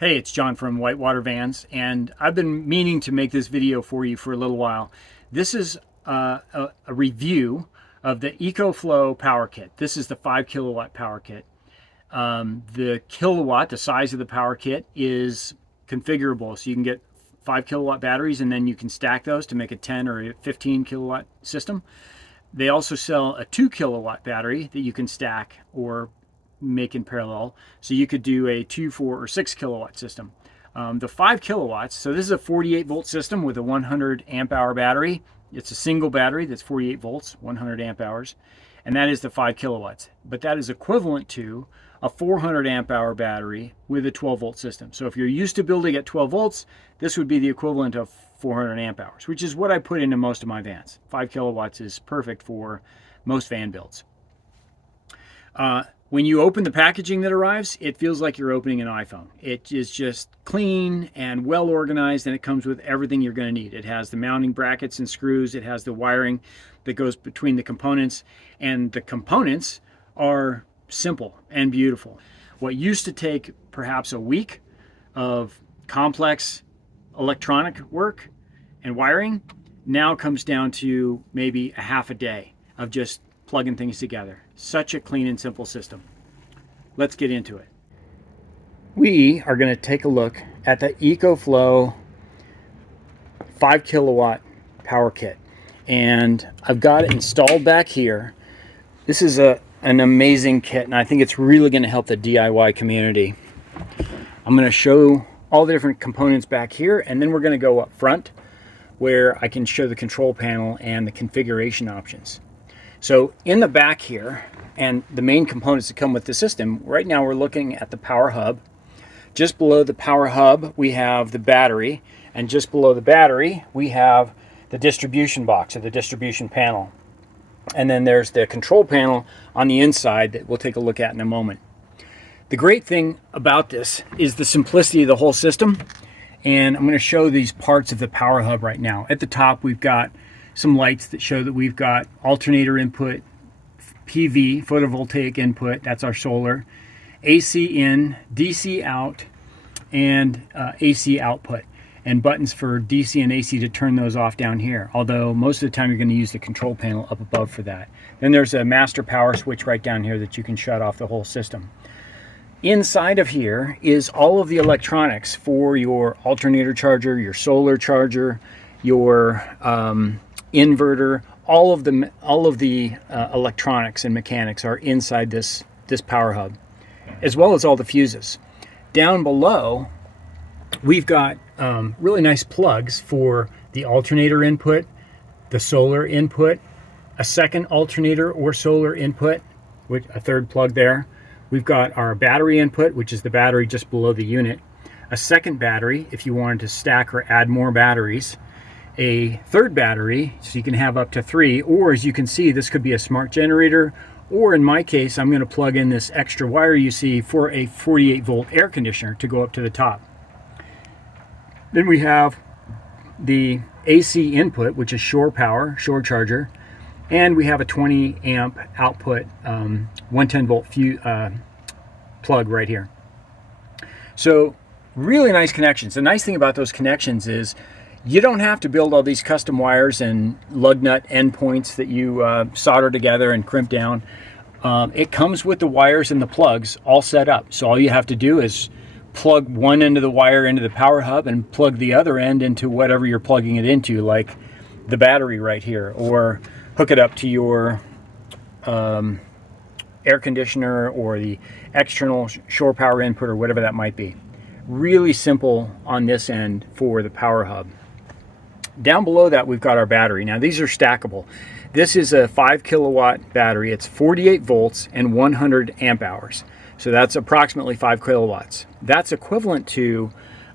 Hey, it's John from Whitewater Vans, and I've been meaning to make this video for you for a little while. This is a review of the EcoFlow power kit. This is the 5 kilowatt power kit. The kilowatt, the size of the power kit, is configurable, so you can get 5 kilowatt batteries and then you can stack those to make a 10 or a 15 kilowatt system. They also sell a 2 kilowatt battery that you can stack or make in parallel, so you could do a 2, 4, or 6 kilowatt system. The 5 kilowatts, so this is a 48 volt system with a 100 amp hour battery. It's a single battery that's 48 volts, 100 amp hours, and that is the 5 kilowatts. But that is equivalent to a 400 amp hour battery with a 12 volt system. So if you're used to building at 12 volts, this would be the equivalent of 400 amp hours, which is what I put into most of my vans. 5 kilowatts is perfect for most van builds. When you open the packaging that arrives, it feels like you're opening an iPhone. It is just clean and well organized, and it comes with everything you're going to need. It has the mounting brackets and screws. It has the wiring that goes between the components, and the components are simple and beautiful. What used to take perhaps a week of complex electronic work and wiring now comes down to maybe a half a day of just plugging things together. Such a clean and simple system. Let's get into it. We are going to take a look at the EcoFlow 5 kilowatt power kit, and I've got it installed back here. This is an amazing kit, and I think it's really going to help the DIY community. I'm going to show all the different components back here, and then we're going to go up front where I can show the control panel and the configuration options. So in the back here, and the main components that come with the system, right now we're looking at the power hub. Just below the power hub, we have the battery, and just below the battery, we have the distribution box or the distribution panel. And then there's the control panel on the inside that we'll take a look at in a moment. The great thing about this is the simplicity of the whole system, and I'm going to show these parts of the power hub right now. At the top, we've got some lights that show that we've got alternator input, PV, photovoltaic input, that's our solar, AC in, DC out, and AC output, and buttons for DC and AC to turn those off down here, although most of the time you're going to use the control panel up above for that. Then there's a master power switch right down here that you can shut off the whole system. Inside of here is all of the electronics for your alternator charger, your solar charger, your inverter. All of the electronics and mechanics are inside this power hub, as well as all the fuses. Down below, we've got really nice plugs for the alternator input, the solar input, a second alternator or solar input, with a third plug there. We've got our battery input, which is the battery just below the unit, a second battery if you wanted to stack or add more batteries, a third battery so you can have up to 3, or as you can see, this could be a smart generator, or in my case, I'm going to plug in this extra wire you see for a 48 volt air conditioner to go up to the top. Then we have the AC input, which is shore power, shore charger, and we have a 20 amp output 110 volt plug right here. So really nice connections. The nice thing about those connections is you don't have to build all these custom wires and lug nut endpoints that you solder together and crimp down. It comes with the wires and the plugs all set up. So all you have to do is plug one end of the wire into the power hub and plug the other end into whatever you're plugging it into, like the battery right here, or hook it up to your air conditioner or the external shore power input or whatever that might be. Really simple on this end for the power hub. Down below that, we've got our battery. Now these are stackable. This is a 5 kilowatt battery. It's 48 volts and 100 amp hours. So that's approximately 5 kilowatts. That's equivalent to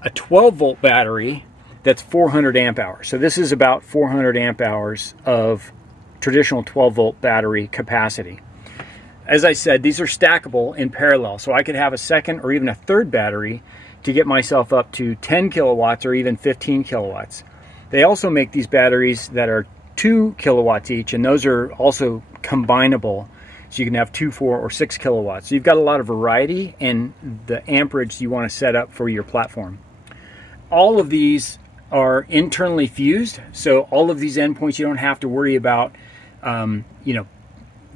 a 12 volt battery that's 400 amp hours. So this is about 400 amp hours of traditional 12 volt battery capacity. As I said, these are stackable in parallel. So I could have a second or even a third battery to get myself up to 10 kilowatts or even 15 kilowatts. They also make these batteries that are 2 kilowatts each, and those are also combinable So you can have 2, 4, or 6 kilowatts. So you've got a lot of variety in the amperage you want to set up for your platform. All of these are internally fused, so all of these endpoints you don't have to worry about,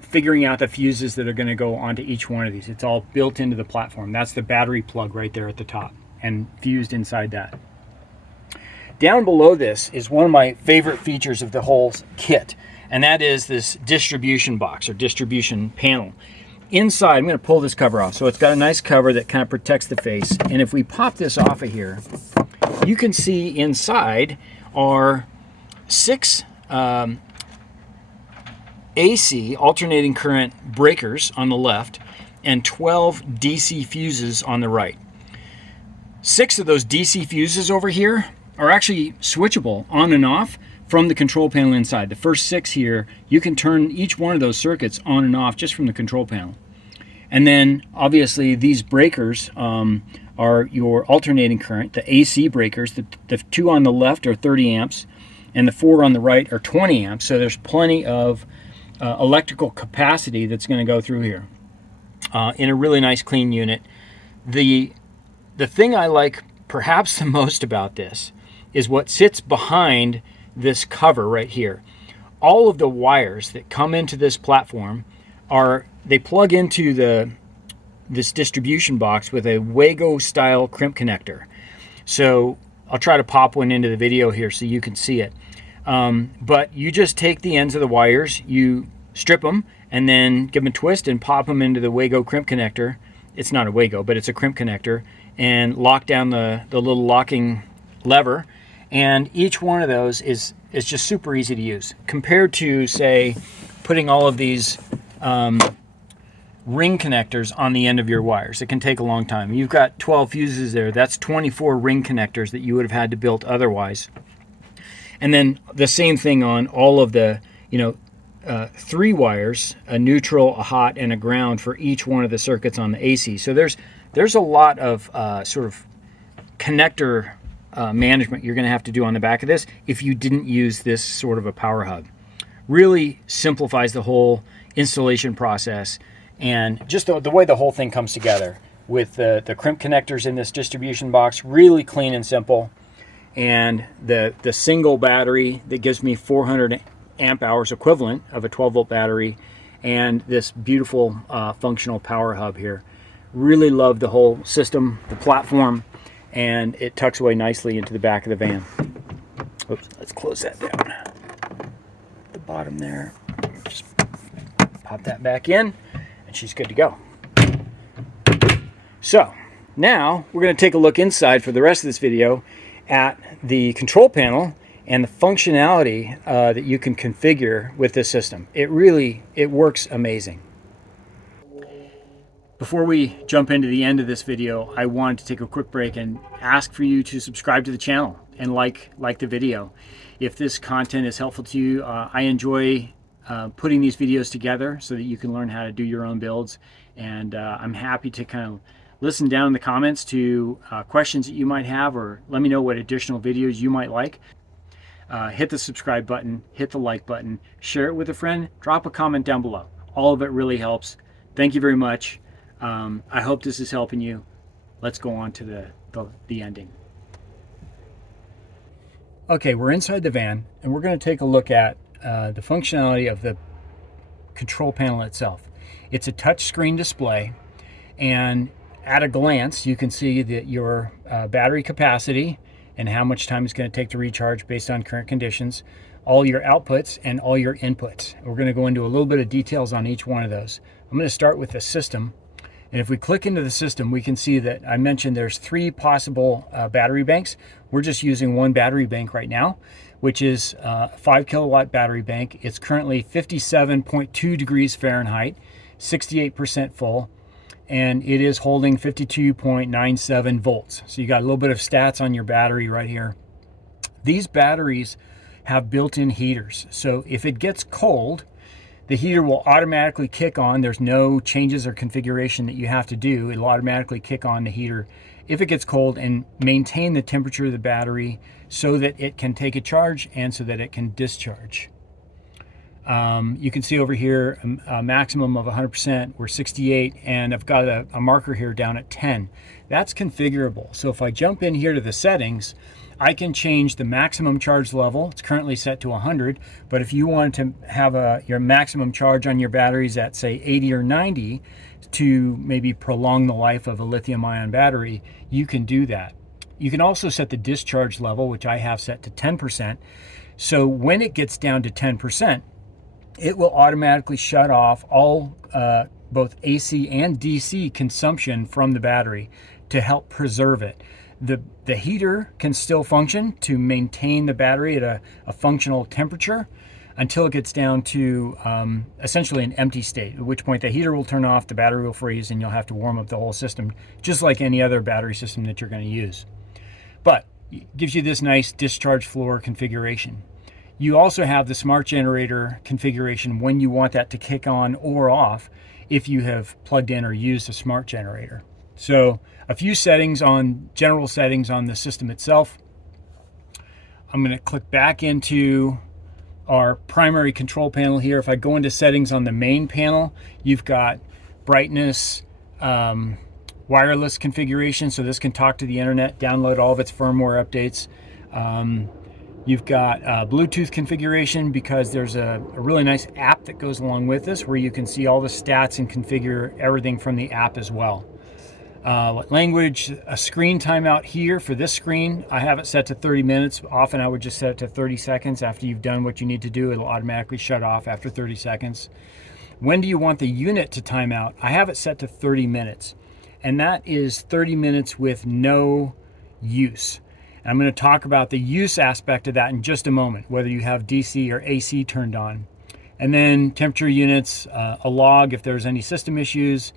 figuring out the fuses that are going to go onto each one of these. It's all built into the platform. That's the battery plug right there at the top and fused inside that. Down below this is one of my favorite features of the whole kit, and that is this distribution box or distribution panel. Inside, I'm going to pull this cover off. So it's got a nice cover that kind of protects the face. And if we pop this off of here, you can see inside are 6 AC, alternating current breakers on the left, and 12 DC fuses on the right. 6 of those DC fuses over here are actually switchable on and off from the control panel inside. The first 6 here, you can turn each one of those circuits on and off just from the control panel. And then obviously these breakers are your alternating current, the AC breakers. The 2 on the left are 30 amps and the 4 on the right are 20 amps. So there's plenty of electrical capacity that's going to go through here in a really nice clean unit. The thing I like perhaps the most about this is what sits behind this cover right here. All of the wires that come into this platform they plug into this distribution box with a Wago style crimp connector. So I'll try to pop one into the video here so you can see it. But you just take the ends of the wires, you strip them, and then give them a twist and pop them into the Wago crimp connector. It's not a Wago, but it's a crimp connector, and lock down the little locking lever. And each one of those is just super easy to use compared to, say, putting all of these ring connectors on the end of your wires. It can take a long time. You've got 12 fuses there. That's 24 ring connectors that you would have had to build otherwise. And then the same thing on all of the 3 wires, a neutral, a hot, and a ground for each one of the circuits on the AC. So there's a lot of sort of connector management you're going to have to do on the back of this if you didn't use this sort of a power hub. Really simplifies the whole installation process, and just the way the whole thing comes together with the crimp connectors in this distribution box, really clean and simple. And the single battery that gives me 400 amp hours equivalent of a 12 volt battery, and this beautiful functional power hub here. Really love the whole system, the platform, and it tucks away nicely into the back of the van. Oops, let's close that down. The bottom there, just pop that back in, and she's good to go. So now we're going to take a look inside for the rest of this video at the control panel and the functionality that you can configure with this system. It works amazing. Before we jump into the end of this video, I wanted to take a quick break and ask for you to subscribe to the channel and like the video. If this content is helpful to you, I enjoy putting these videos together so that you can learn how to do your own builds. And I'm happy to kind of listen down in the comments to questions that you might have, or let me know what additional videos you might like. Hit the subscribe button, hit the like button, share it with a friend, drop a comment down below. All of it really helps. Thank you very much. I hope this is helping you. Let's go on to the ending. Okay, we're inside the van, and we're going to take a look at the functionality of the control panel itself. It's a touch screen display, and at a glance you can see that your battery capacity and how much time it's going to take to recharge based on current conditions, all your outputs and all your inputs. We're going to go into a little bit of details on each one of those. I'm going to start with the system. And if we click into the system, we can see that I mentioned there's 3 possible battery banks. We're just using one battery bank right now, which is a 5 kilowatt battery bank. It's currently 57.2 degrees Fahrenheit, 68% full, and it is holding 52.97 volts. So you got a little bit of stats on your battery right here. These batteries have built-in heaters. So if it gets cold, the heater will automatically kick on. There's no changes or configuration that you have to do. It'll automatically kick on the heater if it gets cold and maintain the temperature of the battery so that it can take a charge and so that it can discharge. You can see over here a maximum of 100%. We're 68, and I've got a marker here down at 10. That's configurable. So if I jump in here to the settings, I can change the maximum charge level. It's currently set to 100, but if you want to have your maximum charge on your batteries at, say, 80 or 90 to maybe prolong the life of a lithium-ion battery, you can do that. You can also set the discharge level, which I have set to 10%. So when it gets down to 10%, it will automatically shut off all both AC and DC consumption from the battery to help preserve it. The heater can still function to maintain the battery at a functional temperature until it gets down to essentially an empty state, at which point the heater will turn off, the battery will freeze, and you'll have to warm up the whole system, just like any other battery system that you're going to use. But it gives you this nice discharge floor configuration. You also have the smart generator configuration when you want that to kick on or off if you have plugged in or used a smart generator. So a few settings general settings on the system itself. I'm going to click back into our primary control panel here. If I go into settings on the main panel, you've got brightness, wireless configuration, so this can talk to the internet, download all of its firmware updates. You've got Bluetooth configuration, because there's a really nice app that goes along with this where you can see all the stats and configure everything from the app as well. What language, a screen timeout here for this screen, I have it set to 30 minutes. Often I would just set it to 30 seconds. After you've done what you need to do, it'll automatically shut off after 30 seconds. When do you want the unit to time out? I have it set to 30 minutes. And that is 30 minutes with no use. And I'm going to talk about the use aspect of that in just a moment, whether you have DC or AC turned on. And then temperature units, a log if there's any system issues,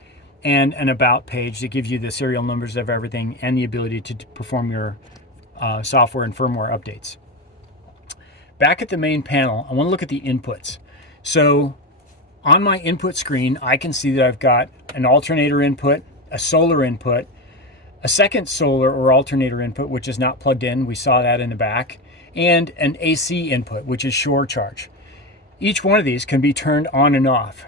and an about page that gives you the serial numbers of everything and the ability to perform your software and firmware updates. Back at the main panel, I want to look at the inputs. So on my input screen, I can see that I've got an alternator input, a solar input, a second solar or alternator input, which is not plugged in. We saw that in the back, and an AC input, which is shore charge. Each one of these can be turned on and off.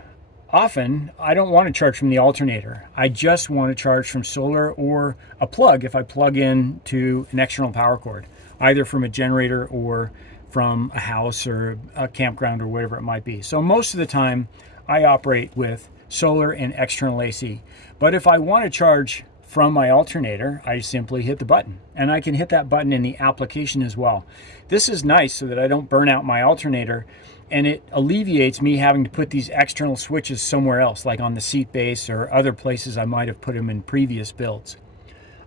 Often, I don't want to charge from the alternator. I just want to charge from solar or a plug if I plug in to an external power cord, either from a generator or from a house or a campground or whatever it might be. So most of the time, I operate with solar and external AC. But if I want to charge from my alternator, I simply hit the button, and I can hit that button in the application as well. This is nice so that I don't burn out my alternator, and it alleviates me having to put these external switches somewhere else, like on the seat base or other places I might have put them in previous builds.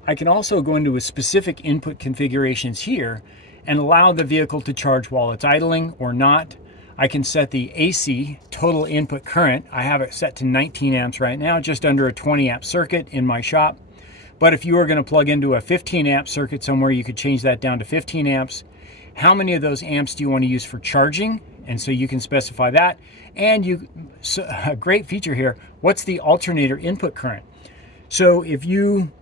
I can also go into a specific input configurations here and allow the vehicle to charge while it's idling or not. I can set the AC, total input current. I have it set to 19 amps right now, just under a 20 amp circuit in my shop. But if you were going to plug into a 15 amp circuit somewhere, you could change that down to 15 amps. How many of those amps do you want to use for charging? And so you can specify that. And a great feature here, what's the alternator input current? So if you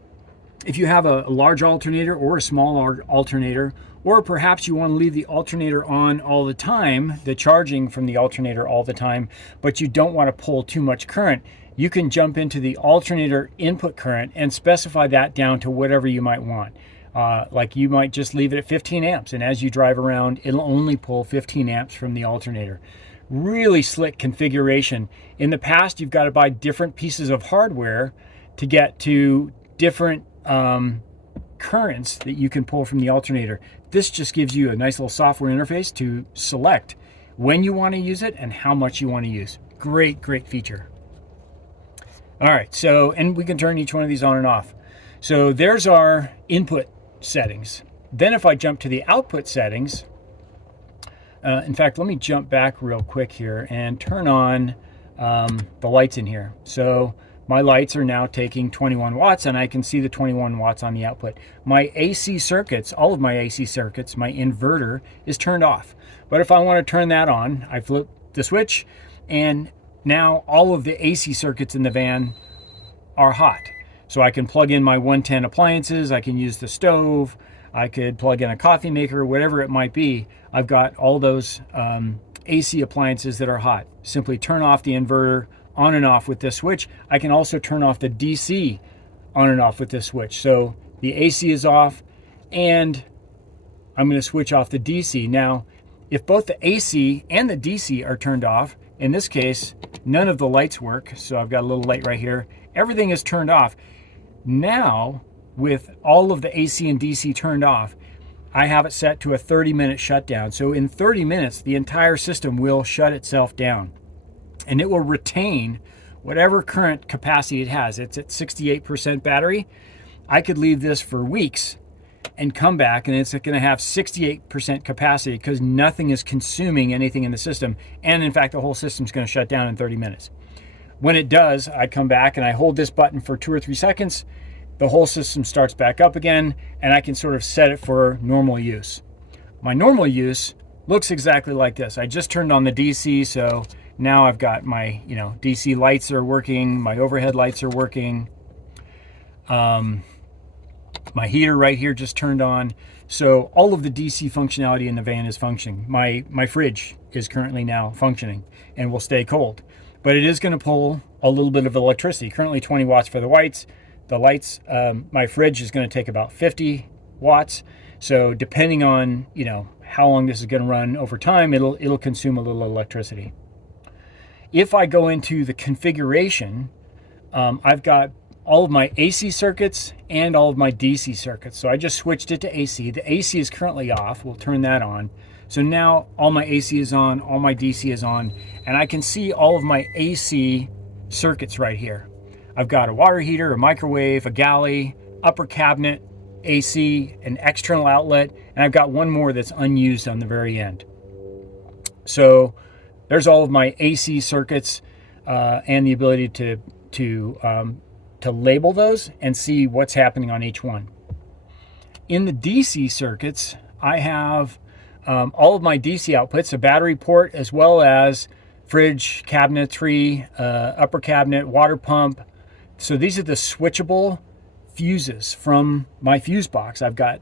have a large alternator or a small alternator, or perhaps you want to leave the alternator on all the time, the charging from the alternator all the time, but you don't want to pull too much current, you can jump into the alternator input current and specify that down to whatever you might want. Like you might just leave it at 15 amps, and as you drive around, it'll only pull 15 amps from the alternator. Really slick configuration. In the past, you've got to buy different pieces of hardware to get to different currents that you can pull from the alternator. This just gives you a nice little software interface to select when you want to use it and how much you want to use. Great, great feature. All right, so, and we can turn each one of these on and off. So there's our input settings. Then if I jump to the output settings, in fact, let me jump back real quick here and turn on the lights in here. So my lights are now taking 21 watts, and I can see the 21 watts on the output. My AC circuits, all of my AC circuits, my inverter is turned off. But if I want to turn that on, I flip the switch, and now all of the AC circuits in the van are hot. So I can plug in my 110 appliances, I can use the stove, I could plug in a coffee maker, whatever it might be. I've got all those AC appliances that are hot. Simply turn off the inverter on and off with this switch. I can also turn off the DC on and off with this switch. So the AC is off, and I'm going to switch off the DC. Now, if both the AC and the DC are turned off, in this case, none of the lights work. So I've got a little light right here. Everything is turned off. Now, with all of the AC and DC turned off, I have it set to a 30-minute shutdown. So in 30 minutes, the entire system will shut itself down, and it will retain whatever current capacity it has. It's at 68% battery. I could leave this for weeks and come back, and it's going to have 68% capacity because nothing is consuming anything in the system. And in fact, the whole system's going to shut down in 30 minutes. When it does, I come back and I hold this button for 2 or 3 seconds. The whole system starts back up again, and I can sort of set it for normal use. My normal use looks exactly like this. I just turned on the DC, so now I've got my, DC lights are working, my overhead lights are working. My heater right here just turned on. So all of the DC functionality in the van is functioning. My fridge is currently now functioning and will stay cold. But it is going to pull a little bit of electricity. Currently 20 watts for the lights. My fridge is going to take about 50 watts. So depending on, how long this is going to run over time, it'll consume a little electricity. If I go into the configuration, I've got all of my AC circuits and all of my DC circuits. So I just switched it to AC. The AC is currently off. We'll turn that on. So now all my AC is on, all my DC is on, and I can see all of my AC circuits right here. I've got a water heater, a microwave, a galley, upper cabinet, AC, an external outlet, and I've got one more that's unused on the very end. So there's all of my AC circuits and the ability to label those and see what's happening on each one. In the DC circuits, I have all of my DC outputs, a battery port, as well as fridge, cabinetry, upper cabinet, water pump. So these are the switchable fuses from my fuse box. I've got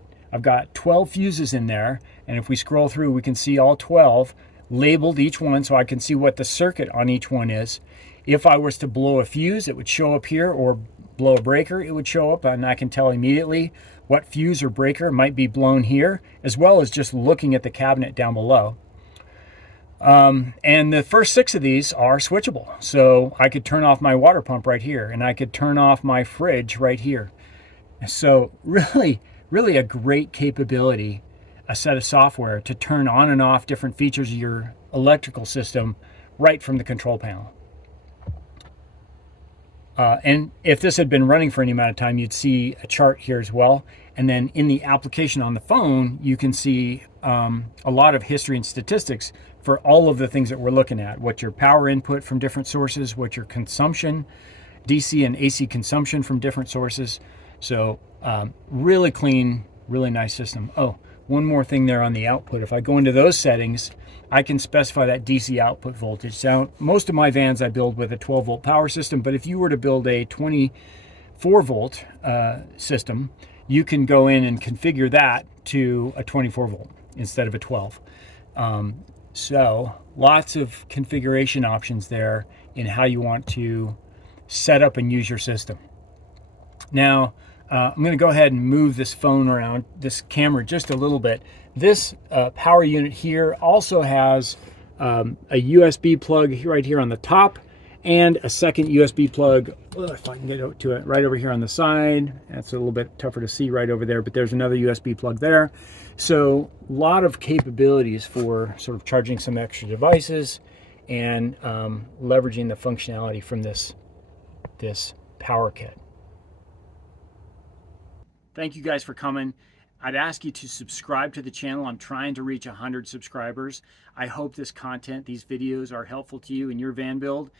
12 fuses in there, and if we scroll through, we can see all 12 labeled, each one, so I can see what the circuit on each one is. If I was to blow a fuse, it would show up here, or blow a breaker, it would show up, and I can tell immediately what fuse or breaker might be blown here, as well as just looking at the cabinet down below. And the first 6 of these are switchable. So I could turn off my water pump right here, and I could turn off my fridge right here. So really, really a great capability, a set of software to turn on and off different features of your electrical system right from the control panel. And if this had been running for any amount of time, you'd see a chart here as well. And then in the application on the phone, you can see a lot of history and statistics for all of the things that we're looking at. What your power input from different sources, what your consumption, DC and AC consumption from different sources. So really clean, really nice system. Oh, one more thing there on the output. If I go into those settings, I can specify that DC output voltage. Now, most of my vans I build with a 12 volt power system, but if you were to build a 24 volt system, you can go in and configure that to a 24 volt instead of a 12. So lots of configuration options there in how you want to set up and use your system. Now, I'm going to go ahead and move this phone around, this camera, just a little bit. This power unit here also has a USB plug right here on the top and a second USB plug, if I can get to it, right over here on the side. That's a little bit tougher to see right over there, but there's another USB plug there. So a lot of capabilities for sort of charging some extra devices and leveraging the functionality from this power kit. Thank you guys for coming. I'd ask you to subscribe to the channel. I'm trying to reach 100 subscribers. I hope this content, these videos are helpful to you in your van build.